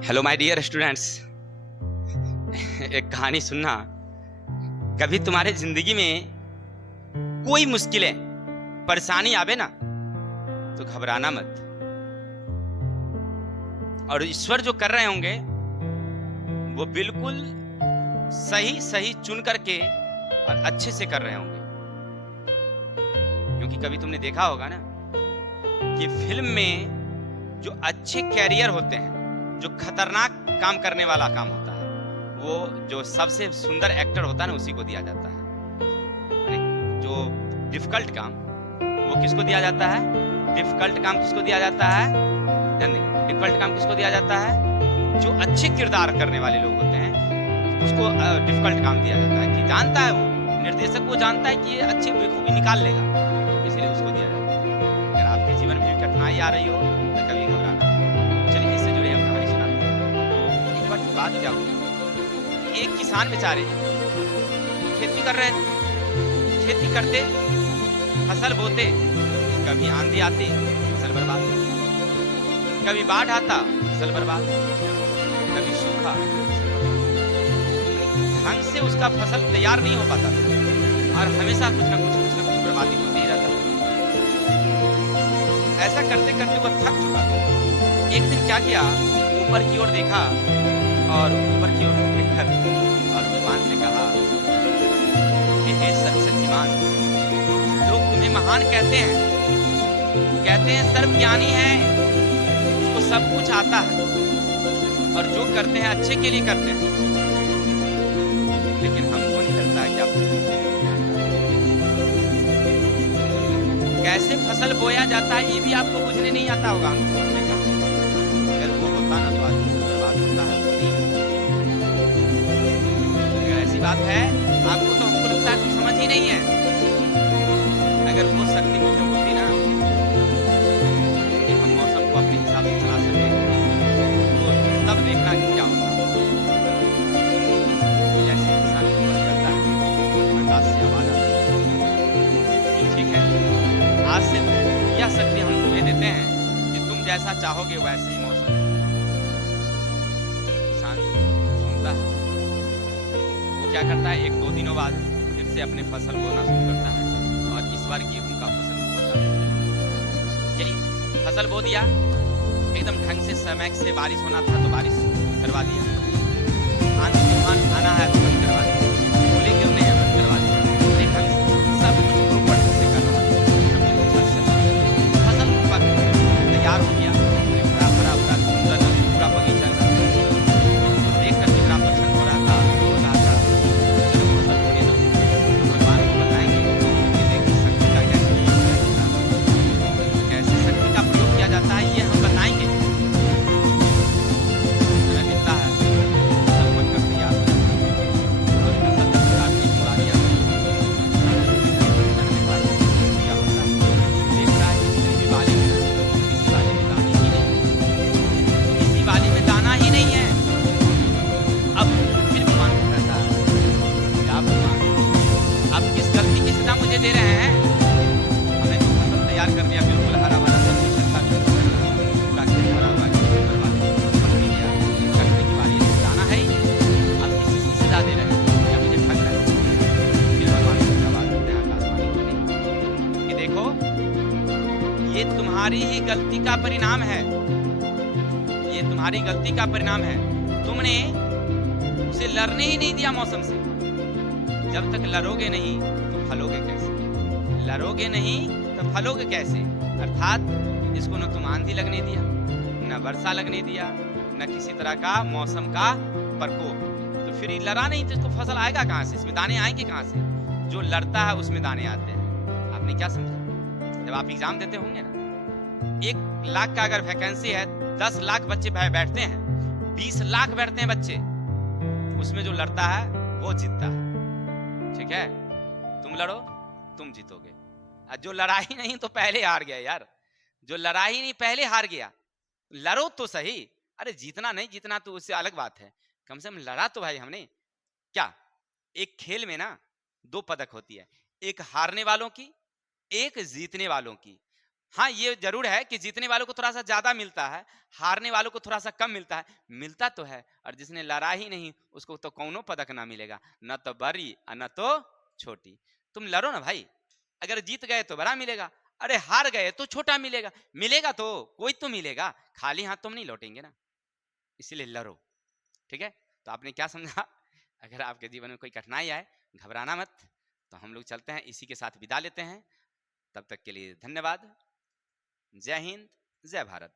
Hello my dear students. एक कहानी सुनना। कभी तुम्हारे जिंदगी में कोई मुश्किलें परेशानी आवे ना तो घबराना मत। और ईश्वर जो कर रहे होंगे वो बिल्कुल सही सही चुन करके और अच्छे से कर रहे होंगे। क्योंकि कभी तुमने देखा होगा ना कि फिल्म में जो अच्छे कैरियर होते हैं, जो खतरनाक काम करने वाला काम होता है, वो जो सबसे सुंदर एक्टर होता है ना उसी को दिया जाता है। जो डिफिकल्ट काम वो किसको दिया जाता है? डिफिकल्ट काम किसको दिया जाता है? डिफिकल्ट काम किसको दिया जाता है? जो अच्छे किरदार करने वाले लोग होते हैं उसको डिफिकल्ट काम दिया जाता है। कि जानता है वो निर्देशक, वो जानता है कि ये अच्छी बेखूबी निकाल लेगा, इसलिए उसको दिया जाता है। अगर आपके जीवन में भी कठिनाई आ रही हो तो कभी घबराना। चलिए इससे जुड़े हम कहानी सुनाते हैं। एक बात क्या हुई, एक किसान बेचारे खेती कर रहे थे। खेती करते, फसल बोते, कभी आंधी आती फसल बर्बाद, कभी बाढ़ आता फसल बर्बाद, कभी सूखा। ढंग से उसका फसल तैयार नहीं हो पाता था और हमेशा कुछ ना कुछ बर्बादी होती ही रहता था। ऐसा करते करते वो थक चुका था। एक दिन क्या किया, ऊपर की ओर देखा और ऊपर की ओर देखकर और भगवान से कहा कि हे सर्वशक्तिमान, लोग तुम्हें महान कहते हैं सर्वज्ञानी है, उसको सब कुछ आता है और जो करते हैं अच्छे के लिए करते हैं, लेकिन हमको नहीं लगता है कि आप कैसे फसल बोया जाता है ये भी आपको बुझने नहीं आता होगा। अगर वो होता ना तो आज फसल बर्बाद होता है। अगर ऐसी बात है आपको तो हमको लगता है कि समझ ही नहीं है। अगर वो शक्ति मुझे होती ना कि हम मौसम को अपने हिसाब से चला सके तो तब देखना कि क्या होता है। जैसे किसान करता है आकाश से आवाज आती है, ठीक है, आज से यह शक्ति हम तुम्हें देते हैं कि तुम जैसा चाहोगे वैसे ही मौसम। किसान सुनता है, वो क्या करता है, एक दो दिनों बाद फिर से अपने फसल बोना शुरू करता है और इस बार गेहूं का फसल बोता है। चलिए फसल बो दिया, एकदम ढंग से समय से बारिश होना था तो बारिश करवा दिया, आंधी तूफान आना है तो बंद करवा दिया, ओले गिरने हैं बंद करवा दिया, ढंग से सब कुछ प्रॉपर से करना। फसल तैयार हो गया, बड़ा बड़ा बड़ा सुंदर पूरा बगीचा देख कर बड़ा प्रसन्न हो रहा था। बोल रहा था चलो फसल होने दो, तो भगवान को बताएंगे कि देखिए शक्ति का कैसे शक्ति का प्रयोग किया जाता है ये हम बताएंगे। समय मिलता है सब बनकर तैयार हो जाता है और फसल काटने की बारी आती है। क्या होता है, देख रहा है किसी वाली में दाने ही नहीं, किसी वाली में दाना ही नहीं है। अब फिर भगवान को कहता है क्या भगवान, आप किस गलती की सजा मुझे दे रहे हैं? हमें तो फसल तैयार कर दिया, बिल्कुल हरा भरा सब कुछ अच्छा पूरा खेत भरा हुआ, खेती बर्बाद नहीं दिया, कटने की बारी है, दाना है ही नहीं, आप किसी की सजा दे रहे हैं या मुझे ठग रहे हैं? फिर भगवान को सवाल करते हैं आकाशवाणी में कि देखो ये तुम्हारी ही गलती का परिणाम है, ये तुम्हारी गलती का परिणाम है। तुमने उसे लड़ने ही नहीं दिया मौसम से। जब तक लड़ोगे नहीं तो फलोगे कैसे? लड़ोगे नहीं तो फलोगे कैसे? अर्थात इसको न तुम आंधी लगने दिया, न वर्षा लगने दिया, न किसी तरह का मौसम का प्रकोप, तो फिर लड़ा नहीं तो इसको फसल आएगा कहां से? इसमें दाने आएंगे कहां से? जो लड़ता है उसमें दाने आते हैं। आपने क्या समझा? जब आप एग्जाम देते होंगे ना, 1 लाख का अगर वैकेंसी है, 10 लाख बच्चे बैठते हैं, 20 लाख बैठते हैं बच्चे, उसमें जो लड़ता है वो जीतता है। ठीक है, तुम लड़ो तुम जीतोगे, और जो लड़ा ही नहीं तो पहले हार गया यार। जो लड़ा ही नहीं पहले हार गया। लड़ो तो सही, अरे जीतना नहीं जीतना तो उससे अलग बात है, कम से कम लड़ा तो भाई हमने। क्या एक खेल में ना 2 पदक होती है, एक हारने वालों की, एक जीतने वालों की। हाँ, ये जरूर है कि जीतने वालों को थोड़ा सा ज्यादा मिलता है, हारने वालों को थोड़ा सा कम मिलता है। मिलता तो है, और जिसने लड़ा ही नहीं उसको तो कौनो पदक ना मिलेगा, न तो बड़ी और न तो छोटी। तुम लड़ो ना भाई, अगर जीत गए तो बड़ा मिलेगा, अरे हार गए तो छोटा मिलेगा। मिलेगा तो कोई तो मिलेगा, खाली हाथ तुम नहीं लौटेंगे ना, इसीलिए लड़ो। ठीक है, तो आपने क्या समझा? अगर आपके जीवन में कोई कठिनाई आए, घबराना मत। तो हम लोग चलते हैं, इसी के साथ विदा लेते हैं। तब तक के लिए धन्यवाद। जय हिंद, जय भारत।